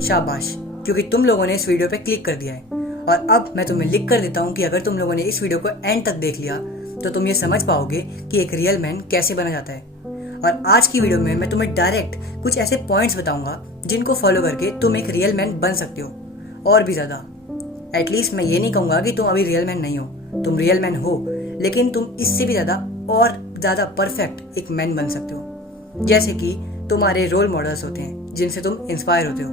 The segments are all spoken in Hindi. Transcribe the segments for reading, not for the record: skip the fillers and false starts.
शाबाश, क्योंकि तुम लोगों ने इस वीडियो पे क्लिक कर दिया है। और अब मैं तुम्हें लिख कर देता हूँ कि अगर तुम लोगों ने इस वीडियो को एंड तक देख लिया तो तुम ये समझ पाओगे कि एक रियल मैन कैसे बना जाता है। और आज की वीडियो में मैं तुम्हें डायरेक्ट कुछ ऐसे पॉइंट्स बताऊंगा जिनको फॉलो करके तुम एक रियल मैन बन सकते हो। और भी ज़्यादा, एटलीस्ट मैं ये नहीं कहूँगा कि तुम अभी रियल मैन नहीं हो, तुम रियल मैन हो, लेकिन तुम इससे भी ज़्यादा और ज़्यादा परफेक्ट एक मैन बन सकते हो, जैसे कि तुम्हारे रोल मॉडल्स होते हैं जिनसे तुम इंस्पायर होते हो।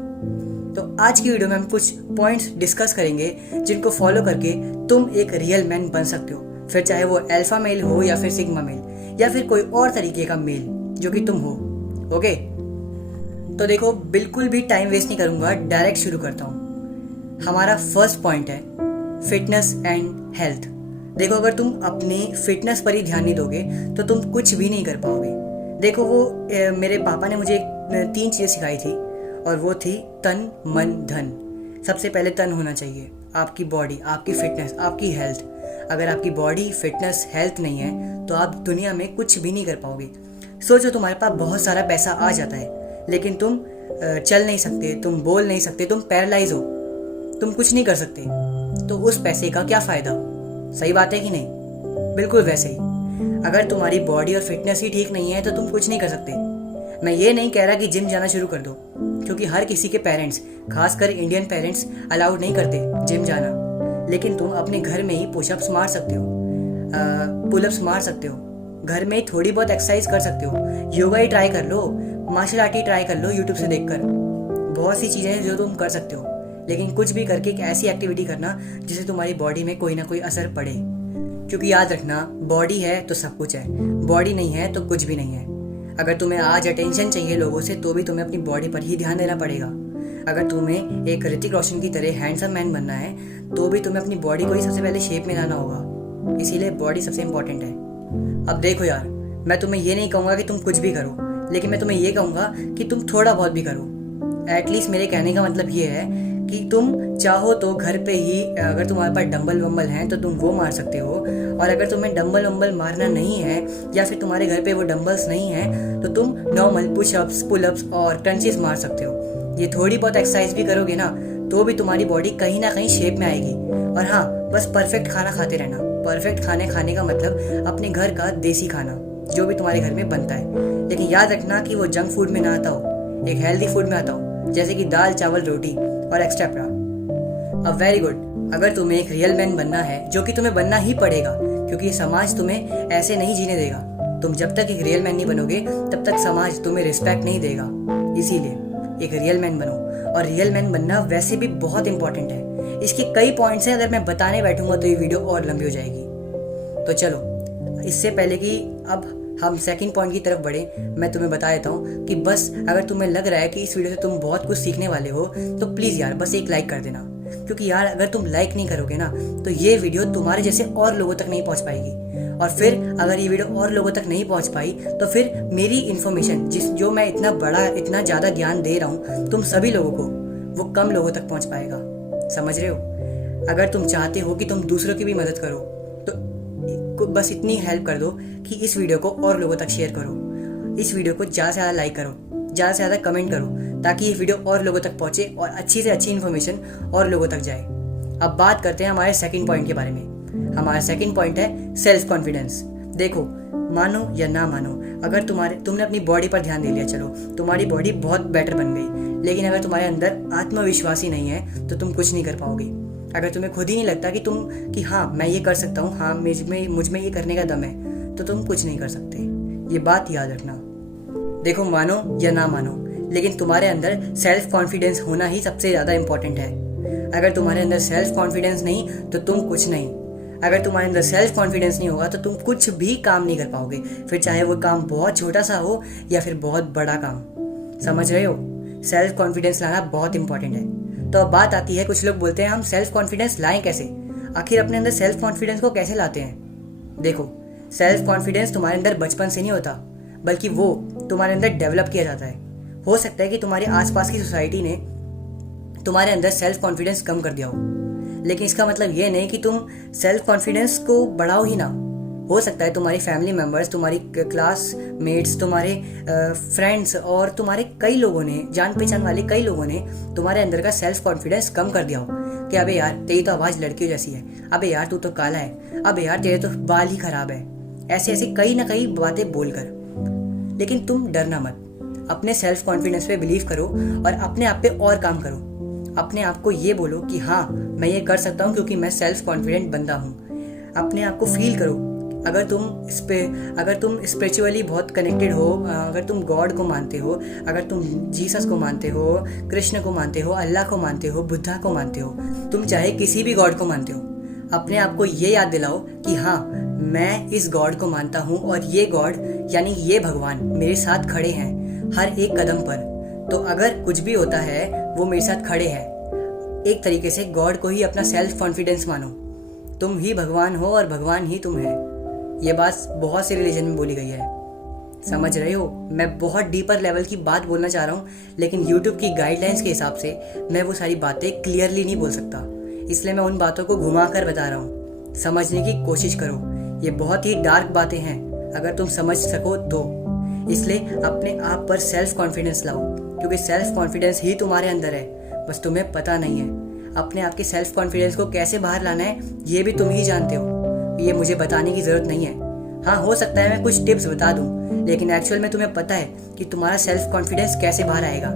तो आज की वीडियो में हम कुछ पॉइंट्स डिस्कस करेंगे जिनको फॉलो करके तुम एक रियल मैन बन सकते हो, फिर चाहे वो अल्फा मेल हो या फिर सिग्मा मेल या फिर कोई और तरीके का मेल जो कि तुम हो। ओके, तो देखो, बिल्कुल भी टाइम वेस्ट नहीं करूंगा, डायरेक्ट शुरू करता हूँ। हमारा फर्स्ट पॉइंट है फिटनेस एंड हेल्थ। देखो, अगर तुम अपनी फिटनेस पर ही ध्यान नहीं दोगे तो तुम कुछ भी नहीं कर पाओगे। देखो, वो मेरे पापा ने मुझे 3 चीज़ें सिखाई थी, और वो थी तन, मन, धन। सबसे पहले तन होना चाहिए, आपकी बॉडी, आपकी फिटनेस, आपकी हेल्थ। अगर आपकी बॉडी, फिटनेस, हेल्थ नहीं है तो आप दुनिया में कुछ भी नहीं कर पाओगे। सोचो, तुम्हारे पास बहुत सारा पैसा आ जाता है लेकिन तुम चल नहीं सकते, तुम बोल नहीं सकते, तुम पैरालाइज हो, तुम कुछ नहीं कर सकते, तो उस पैसे का क्या फ़ायदा? सही बात है कि नहीं? बिल्कुल वैसे ही अगर तुम्हारी बॉडी और फिटनेस ही ठीक नहीं है तो तुम कुछ नहीं कर सकते। मैं ये नहीं कह रहा कि जिम जाना शुरू कर दो, क्योंकि हर किसी के पेरेंट्स, खासकर इंडियन पेरेंट्स, अलाउड नहीं करते जिम जाना। लेकिन तुम अपने घर में ही पुशअप्स मार सकते हो, पुलअप्स मार सकते हो, घर में ही थोड़ी बहुत एक्सरसाइज कर सकते हो, योगा ही ट्राई कर लो, मार्शल आर्ट ही ट्राई कर लो यूट्यूब से देखकर। बहुत सी चीज़ें हैं जो तुम कर सकते हो, लेकिन कुछ भी करके एक ऐसी एक्टिविटी करना जिससे तुम्हारी बॉडी में कोई ना कोई असर पड़े। क्योंकि याद रखना, बॉडी है तो सब कुछ है, बॉडी नहीं है तो कुछ भी नहीं है। अगर तुम्हें आज अटेंशन चाहिए लोगों से तो भी तुम्हें अपनी बॉडी पर ही ध्यान देना पड़ेगा। अगर तुम्हें एक ऋतिक रोशन की तरह हैंडसम मैन बनना है तो भी तुम्हें अपनी बॉडी को ही सबसे पहले शेप में लाना होगा। इसीलिए बॉडी सबसे इंपॉर्टेंट है। अब देखो यार, मैं तुम्हें ये नहीं कहूँगा कि तुम कुछ भी करो, लेकिन मैं तुम्हें ये कहूँगा कि तुम थोड़ा बहुत भी करो। एटलीस्ट मेरे कहने का मतलब ये है कि तुम चाहो तो घर पे ही, अगर तुम्हारे पास डंबल वम्बल हैं तो तुम वो मार सकते हो, और अगर तुम्हें डंबल वम्बल मारना नहीं है या फिर तुम्हारे घर पे वो डंबल्स नहीं हैं तो तुम नॉर्मल पुशअप्स, पुलअप्स और क्रंचेस मार सकते हो। ये थोड़ी बहुत एक्सरसाइज भी करोगे ना तो भी तुम्हारी बॉडी कहीं ना कहीं शेप में आएगी। और हाँ, बस परफेक्ट खाना खाते रहना। परफेक्ट खाने का मतलब अपने घर का देसी खाना जो भी तुम्हारे घर में बनता है, लेकिन याद रखना कि वो जंक फूड में ना आता हो, एक हेल्दी फूड में आता हो, जैसे कि दाल, चावल, रोटी और एक्स्ट्रा। अब वेरी गुड, अगर तुम्हें एक रियल मैन बनना है, जो कि तुम्हें बनना ही पड़ेगा क्योंकि समाज तुम्हें ऐसे नहीं जीने देगा। तुम जब तक एक रियल मैन नहीं बनोगे तब तक समाज तुम्हें रिस्पेक्ट नहीं देगा। इसीलिए एक रियल मैन बनो, और रियल मैन बनना वैसे भी बहुत इंपॉर्टेंट है। इसके कई पॉइंट्स हैं, अगर मैं बताने बैठूंगा तो ये वीडियो और लंबी हो जाएगी। तो चलो, इससे पहले कि अब हम सेकंड पॉइंट की तरफ बढ़े, मैं तुम्हें बता देता हूँ कि बस अगर तुम्हें लग रहा है कि इस वीडियो से तुम बहुत कुछ सीखने वाले हो तो प्लीज़ यार बस एक लाइक कर देना। क्योंकि यार अगर तुम लाइक नहीं करोगे ना तो ये वीडियो तुम्हारे जैसे और लोगों तक नहीं पहुँच पाएगी, और फिर अगर ये वीडियो और लोगों तक नहीं पहुँच पाई तो फिर मेरी इन्फॉर्मेशन, जो मैं इतना बड़ा, इतना ज़्यादा ज्ञान दे रहा हूँ तुम सभी लोगों को, वो कम लोगों तक पहुँच पाएगा। समझ रहे हो? अगर तुम चाहते हो कि तुम दूसरों की भी मदद करो तो बस इतनी हेल्प कर दो कि इस वीडियो को और लोगों तक शेयर करो, इस वीडियो को ज़्यादा से ज़्यादा लाइक करो, ज़्यादा से ज़्यादा कमेंट करो, ताकि ये वीडियो और लोगों तक पहुँचे और अच्छी से अच्छी इन्फॉर्मेशन और लोगों तक जाए। अब बात करते हैं हमारे सेकंड पॉइंट के बारे में। हमारा सेकंड पॉइंट है सेल्फ कॉन्फिडेंस। देखो, मानो या ना मानो, अगर तुमने अपनी बॉडी पर ध्यान दे लिया, चलो तुम्हारी बॉडी बहुत बेटर बन गई, लेकिन अगर तुम्हारे अंदर आत्मविश्वास ही नहीं है तो तुम कुछ नहीं कर पाओगे। अगर तुम्हें खुद ही नहीं लगता कि हाँ मैं ये कर सकता हूँ, हाँ मुझ में ये करने का दम है, तो तुम कुछ नहीं कर सकते। ये बात याद रखना। देखो, मानो या ना मानो, लेकिन तुम्हारे अंदर सेल्फ कॉन्फिडेंस होना ही सबसे ज़्यादा इंपॉर्टेंट है। अगर तुम्हारे अंदर सेल्फ कॉन्फिडेंस नहीं तो तुम कुछ नहीं। अगर तुम्हारे अंदर सेल्फ कॉन्फिडेंस नहीं होगा तो तुम कुछ भी काम नहीं कर पाओगे, फिर चाहे वो काम बहुत छोटा सा हो या फिर बहुत बड़ा काम। समझ रहे हो? सेल्फ कॉन्फिडेंस लाना बहुत इंपॉर्टेंट है। तो अब बात आती है, कुछ लोग बोलते हैं हम सेल्फ कॉन्फिडेंस लाएं कैसे? आखिर अपने अंदर सेल्फ कॉन्फिडेंस को कैसे लाते हैं? देखो, सेल्फ कॉन्फिडेंस तुम्हारे अंदर बचपन से नहीं होता, बल्कि वो तुम्हारे अंदर डेवलप किया जाता है। हो सकता है कि तुम्हारे आसपास की सोसाइटी ने तुम्हारे अंदर सेल्फ कॉन्फिडेंस कम कर दिया हो, लेकिन इसका मतलब ये नहीं कि तुम सेल्फ कॉन्फिडेंस को बढ़ाओ ही ना। हो सकता है तुम्हारी फैमिली मेम्बर्स, तुम्हारी क्लासमेट्स, तुम्हारे फ्रेंड्स और तुम्हारे कई लोगों ने, जान पहचान वाले कई लोगों ने तुम्हारे अंदर का सेल्फ कॉन्फिडेंस कम कर दिया हो कि अबे यार तेरी तो आवाज़ लड़कियों जैसी है, अबे यार तू तो काला है, अबे यार तेरे तो बाल ही खराब है, ऐसे ऐसे कई ना कई बातें बोलकर। लेकिन तुम डरना मत, अपने सेल्फ कॉन्फिडेंस पे बिलीव करो और अपने आप पे और काम करो। अपने आप को ये बोलो कि हाँ मैं ये कर सकता हूँ क्योंकि मैं सेल्फ कॉन्फिडेंट बंदा हूँ। अपने आप को फील करो। अगर तुम स्पिरिचुअली बहुत कनेक्टेड हो, अगर तुम गॉड को मानते हो, अगर तुम जीसस को मानते हो, कृष्ण को मानते हो, अल्लाह को मानते हो, बुद्धा को मानते हो, तुम चाहे किसी भी गॉड को मानते हो, अपने आप को ये याद दिलाओ कि हाँ मैं इस गॉड को मानता हूँ और ये गॉड यानी ये भगवान मेरे साथ खड़े हैं हर एक कदम पर। तो अगर कुछ भी होता है वो मेरे साथ खड़े हैं। एक तरीके से गॉड को ही अपना सेल्फ कॉन्फिडेंस मानो। तुम ही भगवान हो और भगवान ही तुम है। ये बात बहुत से रिलीजन में बोली गई है, समझ रहे हो। मैं बहुत डीपर लेवल की बात बोलना चाह रहा हूँ, लेकिन YouTube की गाइडलाइंस के हिसाब से मैं वो सारी बातें क्लियरली नहीं बोल सकता, इसलिए मैं उन बातों को घुमा कर बता रहा हूँ। समझने की कोशिश करो, ये बहुत ही डार्क बातें हैं, अगर तुम समझ सको तो। इसलिए अपने आप पर सेल्फ कॉन्फिडेंस लाओ, क्योंकि सेल्फ कॉन्फिडेंस ही तुम्हारे अंदर है, बस तुम्हें पता नहीं है। अपने आप के सेल्फ कॉन्फिडेंस को कैसे बाहर लाना है ये भी तुम ही जानते हो, ये मुझे बताने की ज़रूरत नहीं है। हाँ, हो सकता है मैं कुछ टिप्स बता दूँ, लेकिन एक्चुअल में तुम्हें पता है कि तुम्हारा सेल्फ कॉन्फिडेंस कैसे बाहर आएगा।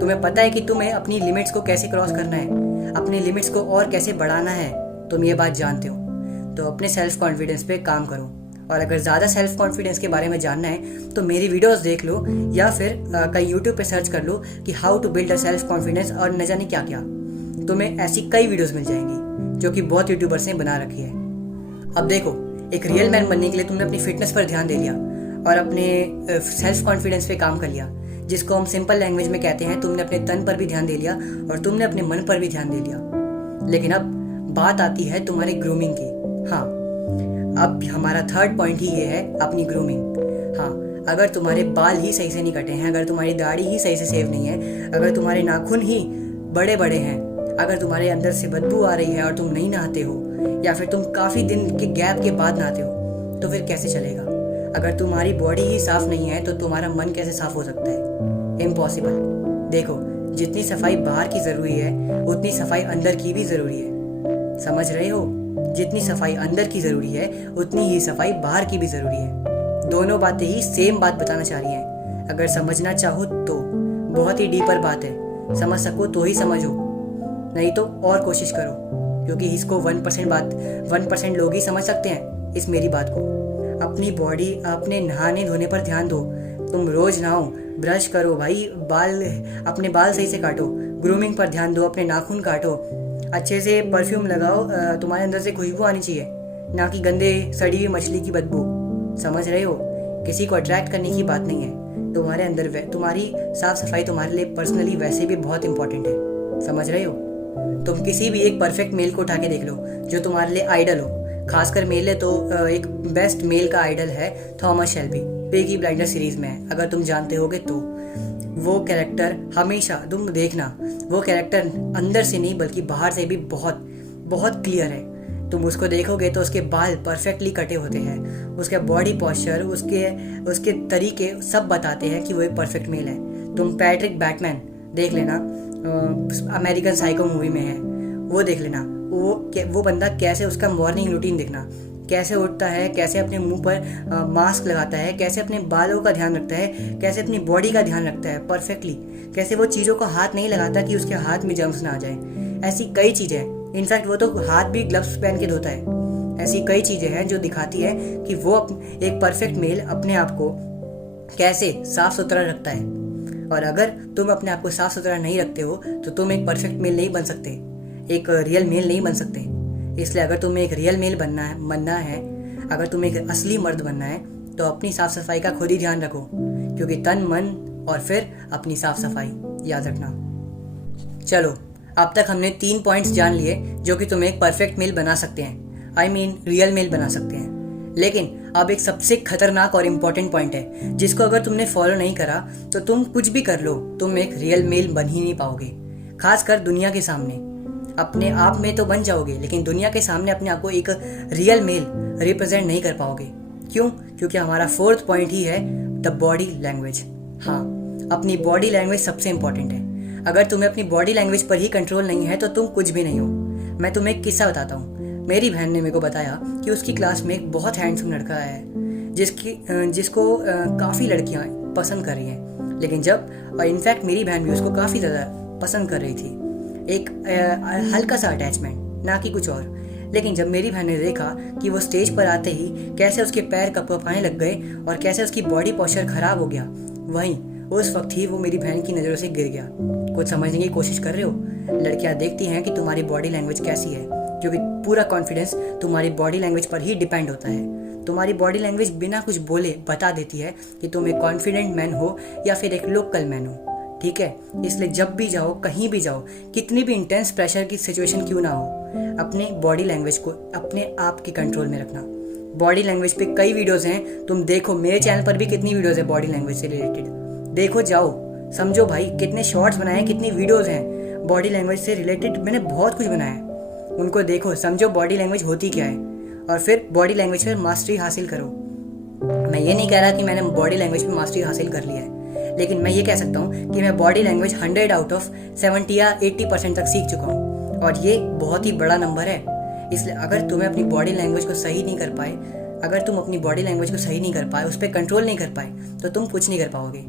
तुम्हें पता है कि तुम्हें अपनी लिमिट्स को कैसे क्रॉस करना है, अपनी लिमिट्स को और कैसे बढ़ाना है, तुम ये बात जानते हो। तो अपने सेल्फ कॉन्फिडेंस पे काम करो। और अगर ज़्यादा सेल्फ कॉन्फिडेंस के बारे में जानना है तो मेरी वीडियोस देख लो, या फिर कहीं यूट्यूब पे सर्च कर लो कि how to build a self confidence और न जाने क्या क्या। तुम्हें ऐसी कई वीडियोस मिल जाएंगी जो कि बहुत यूट्यूबर्स ने बना रखी है। अब देखो, एक रियल मैन बनने के लिए तुमने अपनी फिटनेस पर ध्यान दे लिया और अपने सेल्फ कॉन्फिडेंस पे काम कर लिया, जिसको हम सिंपल लैंग्वेज में कहते हैं तुमने अपने तन पर भी ध्यान दे लिया और तुमने अपने मन पर भी ध्यान दे लिया। लेकिन अब बात आती है तुम्हारी ग्रूमिंग की। हाँ, अब हमारा थर्ड पॉइंट ही ये है, अपनी ग्रूमिंग। हाँ, अगर तुम्हारे बाल ही सही से नहीं कटे हैं, अगर तुम्हारी दाढ़ी ही सही से सेव नहीं है, अगर तुम्हारे नाखून ही बड़े बड़े हैं, अगर तुम्हारे अंदर से बदबू आ रही है और तुम नहीं नहाते हो, या फिर तुम काफ़ी दिन के गैप के बाद नहाते हो, तो फिर कैसे चलेगा। अगर तुम्हारी बॉडी ही साफ नहीं है तो तुम्हारा मन कैसे साफ हो सकता है। इम्पॉसिबल। देखो, जितनी सफाई बाहर की ज़रूरी है उतनी सफाई अंदर की भी ज़रूरी है। समझ रहे हो, जितनी सफाई अंदर की ज़रूरी है उतनी ही सफाई बाहर की भी ज़रूरी है। दोनों बातें ही सेम बात बताना चाह रही हैं। अगर समझना चाहो तो बहुत ही डीपर बात है, समझ सको तो ही समझो, नहीं तो और कोशिश करो, क्योंकि इसको 1% लोग ही समझ सकते हैं इस मेरी बात को। अपनी बॉडी, अपने नहाने धोने पर ध्यान दो। तुम रोज़ नहाओ, ब्रश करो भाई, अपने बाल सही से काटो, ग्रूमिंग पर ध्यान दो, अपने नाखून काटो, अच्छे से परफ्यूम लगाओ, तुम्हारे अंदर से खुशबू आनी चाहिए, ना कि गंदे सड़ी हुई मछली की बदबू। समझ रहे हो, किसी को अट्रैक्ट करने की बात नहीं है। तुम्हारे अंदर तुम्हारी साफ सफाई तुम्हारे लिए पर्सनली वैसे भी बहुत इंपॉर्टेंट है। समझ रहे हो। तुम किसी भी एक परफेक्ट मेल को उठा के देख लो जो तुम्हारे लिए आइडल हो। खासकर मेल है तो एक बेस्ट मेल का आइडल है Thomas Shelby, Peaky blinders series में है, अगर तुम जानते होगे तो। वो कैरेक्टर हमेशा तुम देखना, वो कैरेक्टर अंदर से नहीं बल्कि बाहर से भी बहुत बहुत क्लियर है। तुम उसको देखोगे तो उसके बाल परफेक्टली कटे होते हैं, उसका बॉडी पॉस्चर, उसके तरीके सब बताते हैं कि वो एक परफेक्ट मेल है। तुम पैट्रिक बैटमैन देख लेना, अमेरिकन साइको मूवी में है, वो देख लेना। वो बंदा कैसे, उसका मॉर्निंग रूटीन देखना, कैसे उठता है, कैसे अपने मुंह पर मास्क लगाता है, कैसे अपने बालों का ध्यान रखता है, कैसे अपनी बॉडी का ध्यान रखता है परफेक्टली, कैसे वो चीज़ों को हाथ नहीं लगाता कि उसके हाथ में जर्म्स ना आ जाए। ऐसी कई चीज़ें, इनफैक्ट वो तो हाथ भी ग्लव्स पहन के धोता है। ऐसी कई चीज़ें हैं जो दिखाती है कि वो एक परफेक्ट मेल अपने आप को कैसे साफ सुथरा रखता है। और अगर तुम अपने आप को साफ सुथरा नहीं रखते हो तो तुम एक परफेक्ट मेल नहीं बन सकते, एक रियल मेल नहीं बन सकते। इसलिए अगर तुम्हें एक रियल मेल बनना है, अगर तुम्हें एक असली मर्द बनना है तो अपनी साफ सफाई का खुद ही ध्यान रखो, क्योंकि तन, मन और फिर अपनी साफ सफाई याद रखना। चलो, अब तक हमने 3 पॉइंट्स जान लिए जो कि तुम्हें एक परफेक्ट मेल बना सकते हैं, रियल मेल बना सकते हैं। लेकिन अब एक सबसे खतरनाक और इम्पोर्टेंट पॉइंट है जिसको अगर तुमने फॉलो नहीं करा तो तुम कुछ भी कर लो, तुम एक रियल मेल बन ही नहीं पाओगे, खासकर दुनिया के सामने। अपने आप में तो बन जाओगे, लेकिन दुनिया के सामने अपने आप को एक रियल मेल रिप्रेजेंट नहीं कर पाओगे। क्यों? क्योंकि हमारा फोर्थ पॉइंट ही है द बॉडी लैंग्वेज। हाँ, अपनी बॉडी लैंग्वेज सबसे इंपॉर्टेंट है। अगर तुम्हें अपनी बॉडी लैंग्वेज पर ही कंट्रोल नहीं है तो तुम कुछ भी नहीं हो। मैं तुम्हें एक किस्सा बताता हूँ। मेरी बहन ने मेरे को बताया कि उसकी क्लास में एक बहुत हैंडसम लड़का है जिसको काफ़ी लड़कियाँ पसंद कर रही हैं, लेकिन और इनफैक्ट मेरी बहन भी उसको काफ़ी ज़्यादा पसंद कर रही थी, एक हल्का सा अटैचमेंट, ना कि कुछ और। लेकिन जब मेरी बहन ने देखा कि वो स्टेज पर आते ही कैसे उसके पैर कँपने लग गए और कैसे उसकी बॉडी पोस्चर ख़राब हो गया, वहीं उस वक्त ही वो मेरी बहन की नज़रों से गिर गया। कुछ समझने की कोशिश कर रहे हो? लड़कियां देखती हैं कि तुम्हारी बॉडी लैंग्वेज कैसी है, क्योंकि पूरा कॉन्फिडेंस तुम्हारी बॉडी लैंग्वेज पर ही डिपेंड होता है। तुम्हारी बॉडी लैंग्वेज बिना कुछ बोले बता देती है कि तुम एक कॉन्फिडेंट मैन हो या फिर एक लोकल मैन हो। ठीक है, इसलिए जब भी जाओ, कहीं भी जाओ, कितनी भी इंटेंस प्रेशर की सिचुएशन क्यों ना हो, अपने बॉडी लैंग्वेज को अपने आप के कंट्रोल में रखना। बॉडी लैंग्वेज पे कई वीडियोस हैं, तुम देखो, मेरे चैनल पर भी कितनी वीडियोस है बॉडी लैंग्वेज से रिलेटेड। देखो, जाओ, समझो भाई, कितने शॉर्ट्स बनाए, कितनी वीडियोस हैं बॉडी लैंग्वेज से रिलेटेड, मैंने बहुत कुछ बनाया है। उनको देखो, समझो बॉडी लैंग्वेज होती क्या है, और फिर बॉडी लैंग्वेज पर मास्टरी हासिल करो। मैं ये नहीं कह रहा कि मैंने बॉडी लैंग्वेज पर मास्टरी हासिल कर लिया है, लेकिन मैं ये कह सकता हूँ कि मैं बॉडी लैंग्वेज 100 आउट ऑफ 70 या 80% तक सीख चुका हूँ, और ये बहुत ही बड़ा नंबर है। इसलिए अगर तुम्हें अपनी बॉडी लैंग्वेज को सही नहीं कर पाए, अगर तुम अपनी बॉडी लैंग्वेज को सही नहीं कर पाए, उस पर कंट्रोल नहीं कर पाए, तो तुम कुछ नहीं कर पाओगे।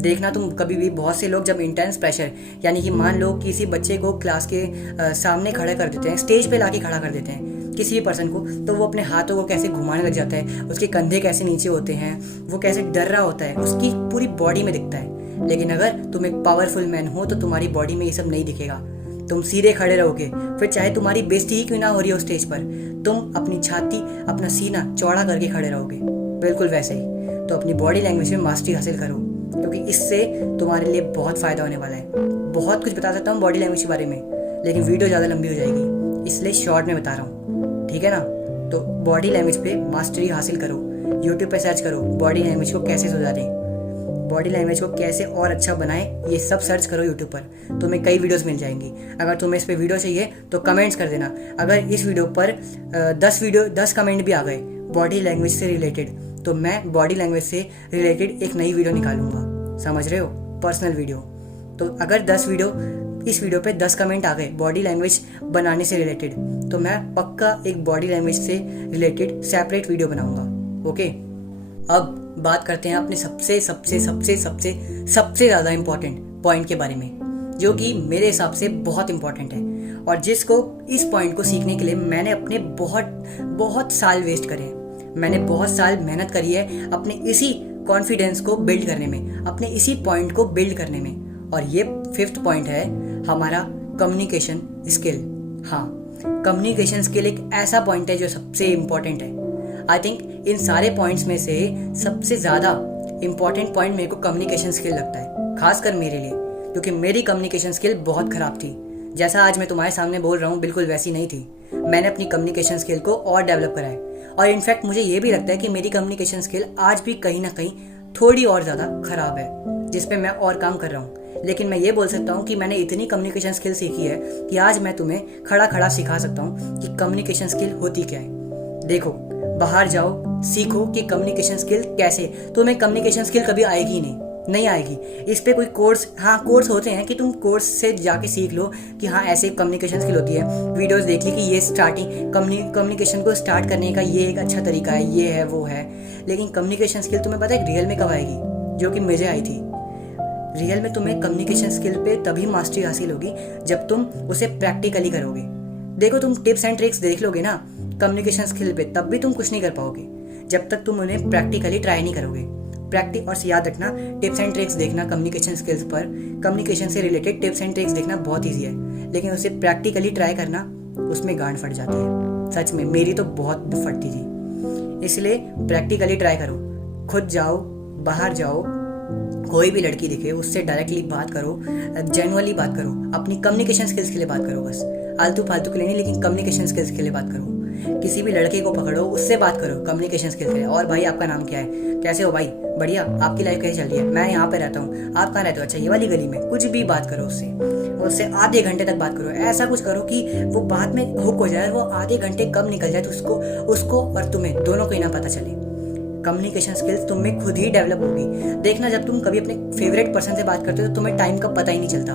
देखना, तुम कभी भी, बहुत से लोग जब इंटेंस प्रेशर, यानी कि मान लो किसी बच्चे को क्लास के सामने खड़ा कर देते हैं, स्टेज पे लाके खड़ा कर देते हैं किसी भी पर्सन को, तो वो अपने हाथों को कैसे घुमाने लग जाता है, उसके कंधे कैसे नीचे होते हैं, वो कैसे डर रहा होता है, उसकी पूरी बॉडी में दिखता है। लेकिन अगर तुम एक पावरफुल मैन हो तो तुम्हारी बॉडी में ये सब नहीं दिखेगा। तुम सीधे खड़े रहोगे, फिर चाहे तुम्हारी बेइज्जती ही क्यों ना हो रही हो स्टेज पर, तुम अपनी छाती, अपना सीना चौड़ा करके खड़े रहोगे, बिल्कुल वैसे ही। तो अपनी बॉडी लैंग्वेज में मास्टरी हासिल करो, क्योंकि इससे तुम्हारे लिए बहुत फ़ायदा होने वाला है। बहुत कुछ बता सकता हूँ बॉडी लैंग्वेज के बारे में, लेकिन वीडियो ज़्यादा लंबी हो जाएगी, इसलिए शॉर्ट में बता रहा हूँ, ठीक है ना। तो बॉडी लैंग्वेज पे मास्टरी हासिल करो, यूट्यूब पे सर्च करो बॉडी लैंग्वेज को कैसे सुधारें, बॉडी लैंग्वेज को कैसे और अच्छा बनाएं, ये सब सर्च करो यूट्यूब पर, तुम्हें कई वीडियोस मिल जाएंगी। अगर तुम्हें इस पे वीडियो चाहिए तो कमेंट्स कर देना। अगर इस वीडियो पर 10 कमेंट भी आ गए बॉडी लैंग्वेज से रिलेटेड, तो मैं बॉडी लैंग्वेज से रिलेटेड एक नई वीडियो निकालूंगा, समझ रहे हो, पर्सनल वीडियो। तो अगर इस वीडियो पे 10 कमेंट आ गए बॉडी लैंग्वेज बनाने से रिलेटेड, तो मैं पक्का एक बॉडी लैंग्वेज से रिलेटेड सेपरेट वीडियो बनाऊंगा। ओके, अब बात करते हैं अपने सबसे सबसे सबसे सबसे सबसे ज़्यादा इम्पॉर्टेंट पॉइंट के बारे में, जो कि मेरे हिसाब से बहुत इम्पॉर्टेंट है, और जिसको, इस पॉइंट को सीखने के लिए मैंने अपने बहुत साल वेस्ट करे हैं। मैंने बहुत साल मेहनत करी है अपने इसी कॉन्फिडेंस को बिल्ड करने में, अपने इसी पॉइंट को बिल्ड करने में। और ये 5th पॉइंट है हमारा कम्युनिकेशन स्किल। हाँ, कम्युनिकेशन स्किल एक ऐसा पॉइंट है जो सबसे इम्पॉर्टेंट है। आई थिंक इन सारे पॉइंट्स में से सबसे ज़्यादा इम्पॉर्टेंट पॉइंट मेरे को कम्युनिकेशन स्किल लगता है, खासकर मेरे लिए, क्योंकि मेरी कम्युनिकेशन स्किल बहुत ख़राब थी। जैसा आज मैं तुम्हारे सामने बोल रहा हूँ, बिल्कुल वैसी नहीं थी। मैंने अपनी कम्युनिकेशन स्किल को और डेवलप करा है, और इनफैक्ट मुझे ये भी लगता है कि मेरी कम्युनिकेशन स्किल आज भी कहीं ना कहीं थोड़ी और ज़्यादा ख़राब है, जिस पे मैं और काम कर रहा हूँ। लेकिन मैं ये बोल सकता हूँ कि मैंने इतनी कम्युनिकेशन स्किल सीखी है कि आज मैं तुम्हें खड़ा सिखा सकता हूँ कि कम्युनिकेशन स्किल होती क्या है। देखो, बाहर जाओ, सीखो कि कम्युनिकेशन स्किल कैसे, तुम्हें कम्युनिकेशन स्किल कभी आएगी ही नहीं आएगी। इस पे कोई कोर्स होते हैं कि तुम कोर्स से जाके सीख लो कि हाँ ऐसे कम्युनिकेशन स्किल होती है, वीडियोस देख ली कि ये स्टार्टिंग कम्युनिकेशन को स्टार्ट करने का ये एक अच्छा तरीका है, ये है वो है। लेकिन कम्युनिकेशन स्किल तुम्हें पता है रियल में कब आएगी, जो कि मुझे आई थी। रियल में तुम्हें कम्युनिकेशन स्किल पे तभी मास्टरी हासिल होगी जब तुम उसे प्रैक्टिकली करोगे। देखो, तुम टिप्स एंड ट्रिक्स देख लोगे ना कम्युनिकेशन स्किल पे, तब भी तुम कुछ नहीं कर पाओगे जब तक तुम उन्हें प्रैक्टिकली ट्राई नहीं करोगे। और याद रखना, टिप्स एंड ट्रिक्स देखना कम्युनिकेशन स्किल्स पर, कम्युनिकेशन से रिलेटेड टिप्स एंड ट्रिक्स देखना बहुत ईजी है, लेकिन उसे प्रैक्टिकली ट्राई करना, उसमें गांड फट जाती है। सच में मेरी तो बहुत फटती थी। इसलिए प्रैक्टिकली ट्राई करो, खुद जाओ, बाहर जाओ, कोई भी लड़की दिखे उससे डायरेक्टली बात करो, जेन्युइनली बात करो, अपनी कम्युनिकेशन स्किल्स के लिए बात करो, बस आलतू फालतू के लिए नहीं, लेकिन कम्युनिकेशन स्किल्स के लिए बात करो। किसी भी लड़के को पकड़ो, उससे बात करो कम्युनिकेशन स्किल्स है। और भाई आपका नाम क्या है, कैसे हो भाई, बढ़िया, आपकी लाइफ कैसी चल रही है, मैं यहाँ पे रहता हूँ, आप कहाँ रहते हो, अच्छा ये वाली गली में। कुछ भी बात करो उससे आधे घंटे तक बात करो। ऐसा कुछ करो कि वो बाद में हुक हो जाए, वो आधे घंटे कब निकल जाए तो उसको और तुम्हें दोनों को ही ना पता चले। कम्युनिकेशन स्किल्स तुम में खुद ही डेवलप होगी। देखना, जब तुम कभी अपने फेवरेट पर्सन से बात करते हो तो तुम्हें टाइम का पता ही नहीं चलता।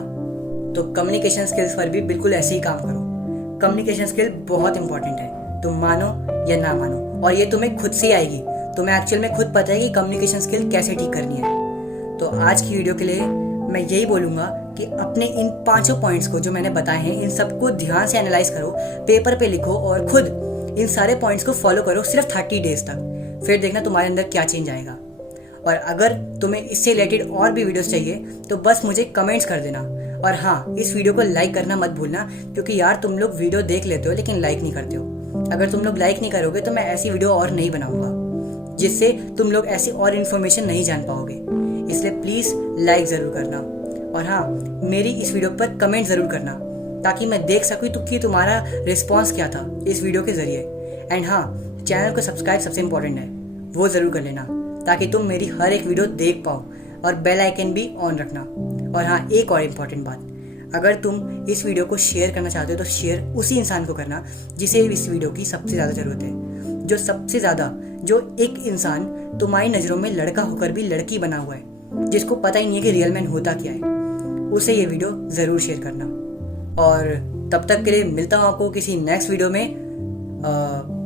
तो कम्युनिकेशन स्किल्स पर भी बिल्कुल ऐसे ही काम करो। कम्युनिकेशन स्किल बहुत इंपॉर्टेंट है, तुम मानो या ना मानो, और ये तुम्हें खुद से ही आएगी। तुम्हें एक्चुअल में खुद पता है कि कम्युनिकेशन स्किल कैसे ठीक करनी है। तो आज की वीडियो के लिए मैं यही बोलूँगा कि अपने इन 5 पॉइंट्स को जो मैंने बताए हैं, इन सबको ध्यान से एनालाइज करो, पेपर पे लिखो और खुद इन सारे पॉइंट्स को फॉलो करो सिर्फ 30 डेज तक। फिर देखना तुम्हारे अंदर क्या चेंज आएगा। और अगर तुम्हें इससे रिलेटेड और भी वीडियोस चाहिए तो बस मुझे कमेंट्स कर देना। और हाँ, इस वीडियो को लाइक करना मत भूलना, क्योंकि यार तुम लोग वीडियो देख लेते हो लेकिन लाइक नहीं करते हो। अगर तुम लोग लाइक नहीं करोगे तो मैं ऐसी वीडियो और नहीं बनाऊंगा जिससे तुम लोग ऐसी और इन्फॉर्मेशन नहीं जान पाओगे। इसलिए प्लीज़ लाइक ज़रूर करना। और हाँ, मेरी इस वीडियो पर कमेंट ज़रूर करना ताकि मैं देख सकूँ तो कि तुम्हारा रिस्पॉन्स क्या था इस वीडियो के ज़रिए। एंड हाँ, चैनल को सब्सक्राइब सबसे इम्पोर्टेंट है, वो ज़रूर कर लेना ताकि तुम मेरी हर एक वीडियो देख पाओ, और बेल आइकन भी ऑन रखना। और हाँ, एक और इम्पॉर्टेंट बात, अगर तुम इस वीडियो को शेयर करना चाहते हो तो शेयर उसी इंसान को करना जिसे इस वीडियो की सबसे ज़्यादा ज़रूरत है। जो सबसे ज़्यादा, जो एक इंसान तुम्हारी नज़रों में लड़का होकर भी लड़की बना हुआ है, जिसको पता ही नहीं है कि रियल मैन होता क्या है, उसे ये वीडियो ज़रूर शेयर करना। और तब तक के लिए मिलता हूँ आपको किसी नेक्स्ट वीडियो में।